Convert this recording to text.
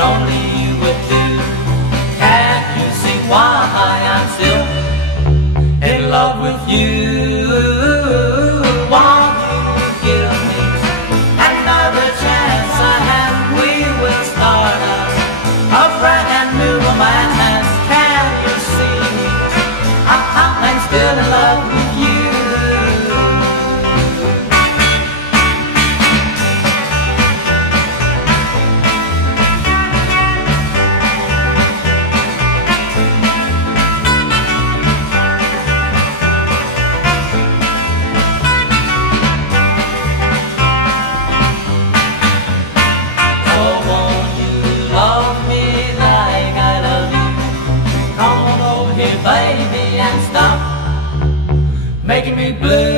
only you would do. Can't you see why I'm still in love with you? Won't you give me another chance, and we will start a brand new romance? Can you see I'm still in love with you? Baby, and stop making me blue.